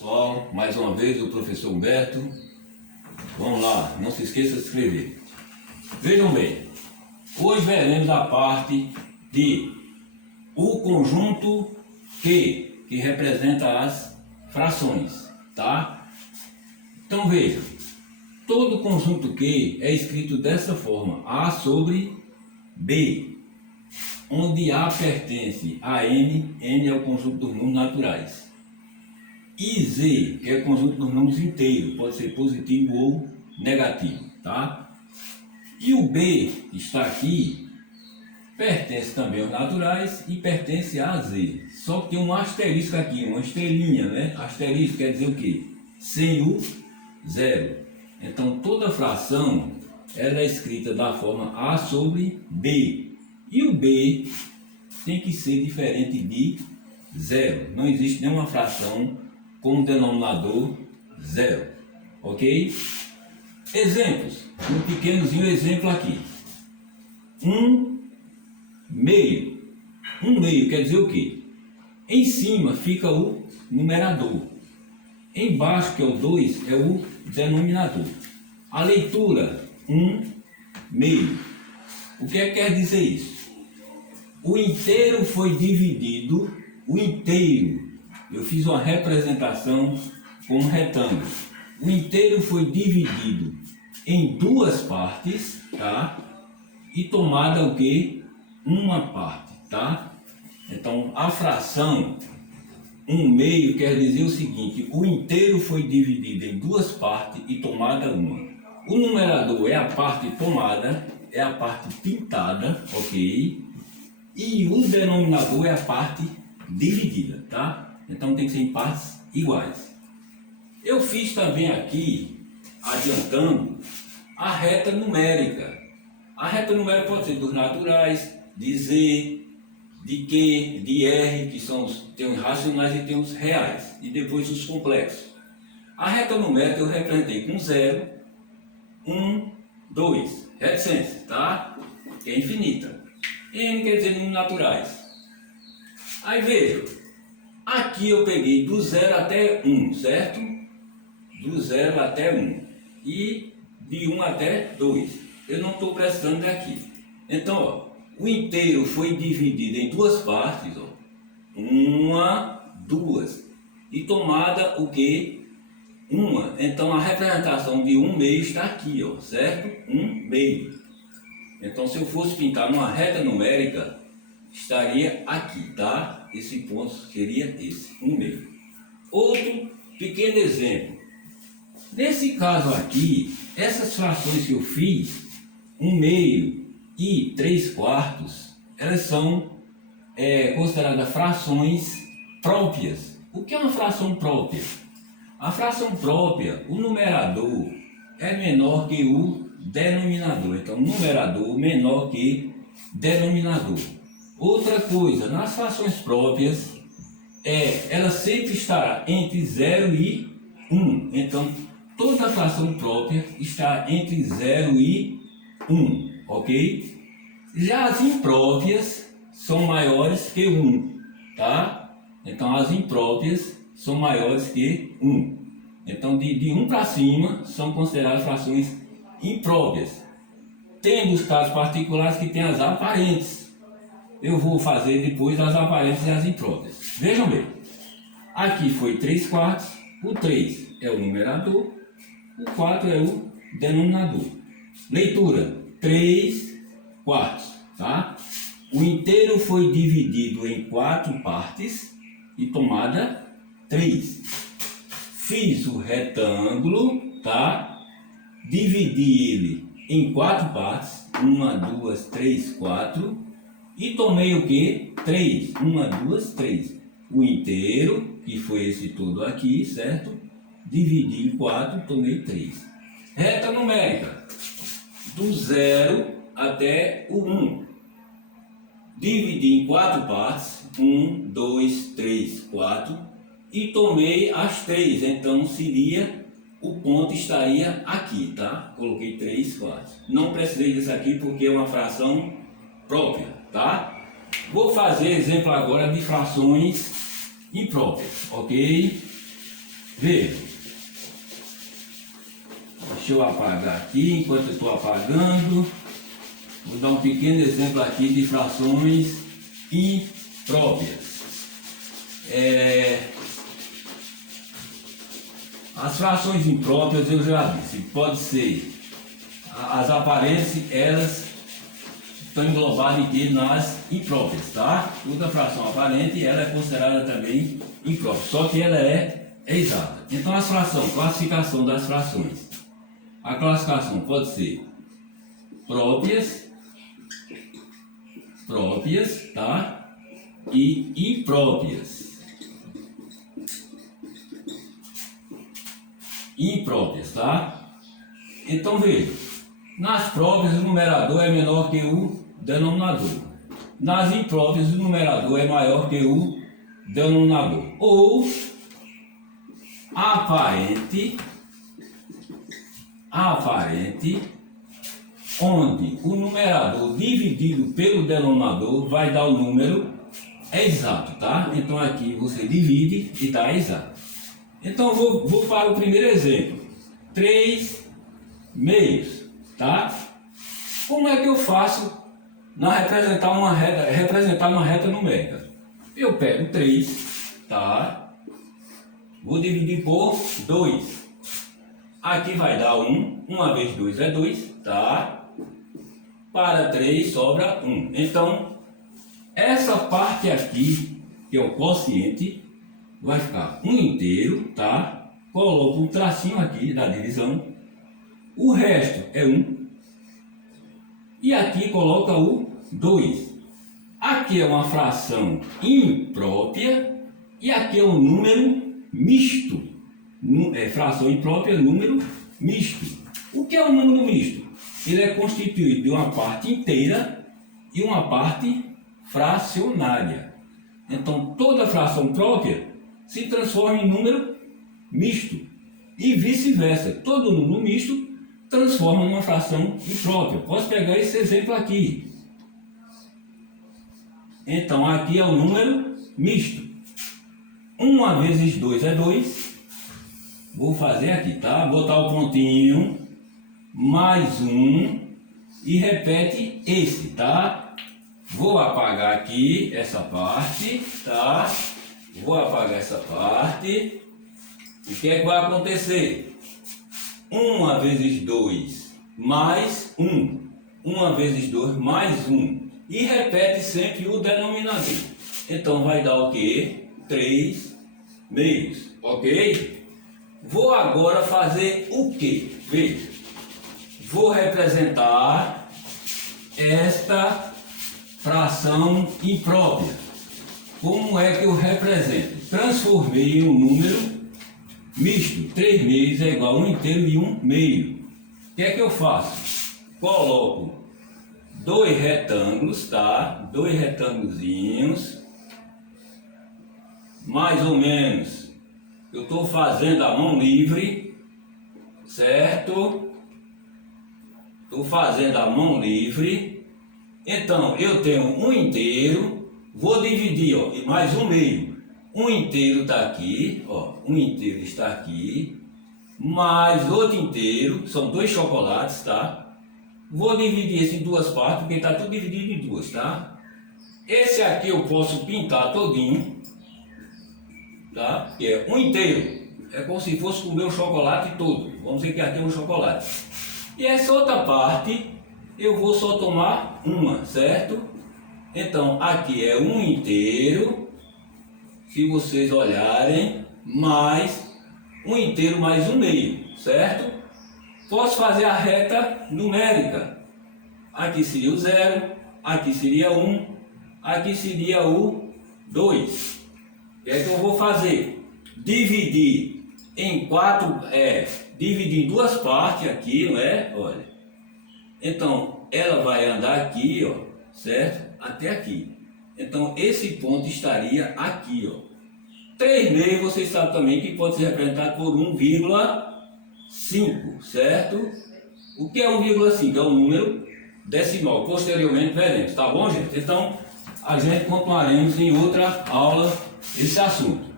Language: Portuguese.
Pessoal, mais uma vez o professor Humberto. Vamos lá, não se esqueça de escrever. Vejam bem, hoje veremos a parte de o conjunto Q, que representa as frações, tá? Então vejam, todo conjunto Q é escrito dessa forma: A sobre B, onde A pertence a N, N é o conjunto dos números naturais, e Z, que é o conjunto dos números inteiros, pode ser positivo ou negativo, tá? E o B, que está aqui, pertence também aos naturais e pertence a Z. Só que tem um asterisco aqui, uma estrelinha, né? Asterisco quer dizer o quê? Sem o zero. Então toda fração ela é escrita da forma A sobre B. E o B tem que ser diferente de zero. Não existe nenhuma fração com denominador zero, ok? Exemplos, um pequenozinho exemplo aqui. 1/2. 1/2 quer dizer o quê? Em cima fica o numerador, embaixo, que é o 2, é o denominador. A leitura 1/2. O que é que quer dizer isso? O inteiro foi dividido, o inteiro, eu fiz uma representação com um retângulo. O inteiro foi dividido em duas partes, tá? E tomada o que? Uma parte, tá? Então a fração 1/2 quer dizer o seguinte: o inteiro foi dividido em duas partes e tomada uma. O numerador é a parte tomada, é a parte pintada, ok? E o denominador é a parte dividida, tá? Então tem que ser em partes iguais. Eu fiz também aqui, adiantando, a reta numérica. A reta numérica pode ser dos naturais, de Z, de Q, de R, que são tem os racionais e tem os reais, e depois os complexos. A reta numérica eu representei com 0, 1, 2, reticência, tá? Que é infinita. N quer dizer números naturais. Aí veja, aqui eu peguei do 0 até 1, certo? Do 0 até 1 e de 1 até 2. Eu não estou precisando daqui. Então, ó, o inteiro foi dividido em duas partes, ó. 1, 2. E tomada o que? 1. Então a representação de 1/2 está aqui, ó, certo? 1/2. Então se eu fosse pintar uma reta numérica, estaria aqui, tá? Esse ponto seria esse, 1/2. Outro pequeno exemplo. Nesse caso aqui, essas frações que eu fiz, 1/2 e 3/4, elas são consideradas frações próprias. O que é uma fração própria? A fração própria, o numerador é menor que o denominador. Então, numerador menor que denominador. Outra coisa, nas frações próprias, ela sempre estará entre 0 e 1. Então, toda fração própria está entre 0 e 1, ok? Já as impróprias são maiores que 1, tá? Então, as impróprias são maiores que 1. Então, de 1 para cima, são consideradas frações impróprias. Tem os casos particulares que tem as aparentes. Eu vou fazer depois as aparentes e as impróprias. Vejam bem, aqui foi 3/4, o 3 é o numerador, o 4 é o denominador. Leitura, 3/4, tá? O inteiro foi dividido em 4 partes e tomada 3. Fiz o retângulo, tá? Dividi ele em 4 partes, 1, 2, 3, 4, e tomei o que? 3, 1, 2, 3. O inteiro, que foi esse todo aqui, certo? Dividi em 4, tomei 3. Reta numérica, do 0 até o 1. Dividi em 4 partes, 1, 2, 3, 4, e tomei as 3, então seria, o ponto estaria aqui, tá? Coloquei 3/4. Não precisei disso aqui porque é uma fração própria, tá? Vou fazer exemplo agora de frações impróprias, ok? Veja. Deixa eu apagar aqui, enquanto eu estou apagando. Vou dar um pequeno exemplo aqui de frações impróprias. As frações impróprias eu já disse, pode ser as aparentes, elas estão englobadas aqui nas impróprias, tá? Toda fração aparente ela é considerada também imprópria, só que ela é exata. Então as frações, classificação das frações. A classificação pode ser próprias, tá? E impróprias. Impróprias, tá? Então veja, nas próprias o numerador é menor que o denominador. Nas impróprias o numerador é maior que o denominador. Ou aparente, onde o numerador dividido pelo denominador vai dar o número exato, tá? Então aqui você divide e dá exato. Então vou para o primeiro exemplo, 3 meios, tá? Como é que eu faço na representar uma reta numérica? Eu pego 3, tá? Vou dividir por 2. Aqui vai dar 1, 1 vezes 2 é 2, tá? Para 3 sobra 1. Então, essa parte aqui, que é o quociente, vai ficar 1 inteiro, tá? Coloco um tracinho aqui da divisão. O resto é 1. E aqui coloca o 2. Aqui é uma fração imprópria e aqui é um número misto. Fração imprópria, número misto. O que é um número misto? Ele é constituído de uma parte inteira e uma parte fracionária. Então, toda fração própria se transforma em número misto. E vice-versa. Todo número misto transforma numa fração imprópria. Posso pegar esse exemplo aqui. Então, aqui é o número misto. 1 vezes 2 é 2. Vou fazer aqui, tá? Botar o pontinho, mais 1 e repete esse, tá? Vou apagar aqui essa parte, tá? Vou apagar essa parte. O que é que vai acontecer? 1 vezes 2 mais 1. 1 vezes 2 mais 1. E repete sempre o denominador. Então vai dar o quê? 3 meios, ok? Vou agora fazer o quê? Veja, vou representar esta fração imprópria. Como é que eu represento? Transformei em um número misto. 3 meios é igual a 1 inteiro e 1 meio. O que é que eu faço? Coloco 2 retângulos, tá? 2 retângulozinhos, mais ou menos. Eu estou fazendo a mão livre, certo? Estou fazendo a mão livre. Então, eu tenho 1 inteiro, vou dividir, ó, e mais 1 meio. 1 inteiro está aqui, ó, 1 inteiro está aqui, mais outro inteiro, são 2 chocolates, tá? Vou dividir isso em 2 partes, porque está tudo dividido em 2, tá? Esse aqui eu posso pintar todinho. Tá? Que é 1 inteiro, é como se fosse comer o chocolate todo. Vamos dizer que aqui é um chocolate. E essa outra parte eu vou só tomar uma, certo? Então aqui é 1 inteiro, se vocês olharem, mais 1 inteiro mais 1 meio, certo? Posso fazer a reta numérica. Aqui seria o 0, aqui seria 1, aqui seria o 2. O que é que eu vou fazer? Dividir em 4, dividir em 2 partes aqui, não é? Olha. Então, ela vai andar aqui, ó, certo? Até aqui. Então, esse ponto estaria aqui, ó. 3 meios, vocês sabem também que pode ser representado por 1,5, certo? O que é 1,5? É um número decimal. Posteriormente veremos, tá bom, gente? Então, a gente continuaremos em outra aula esse assunto.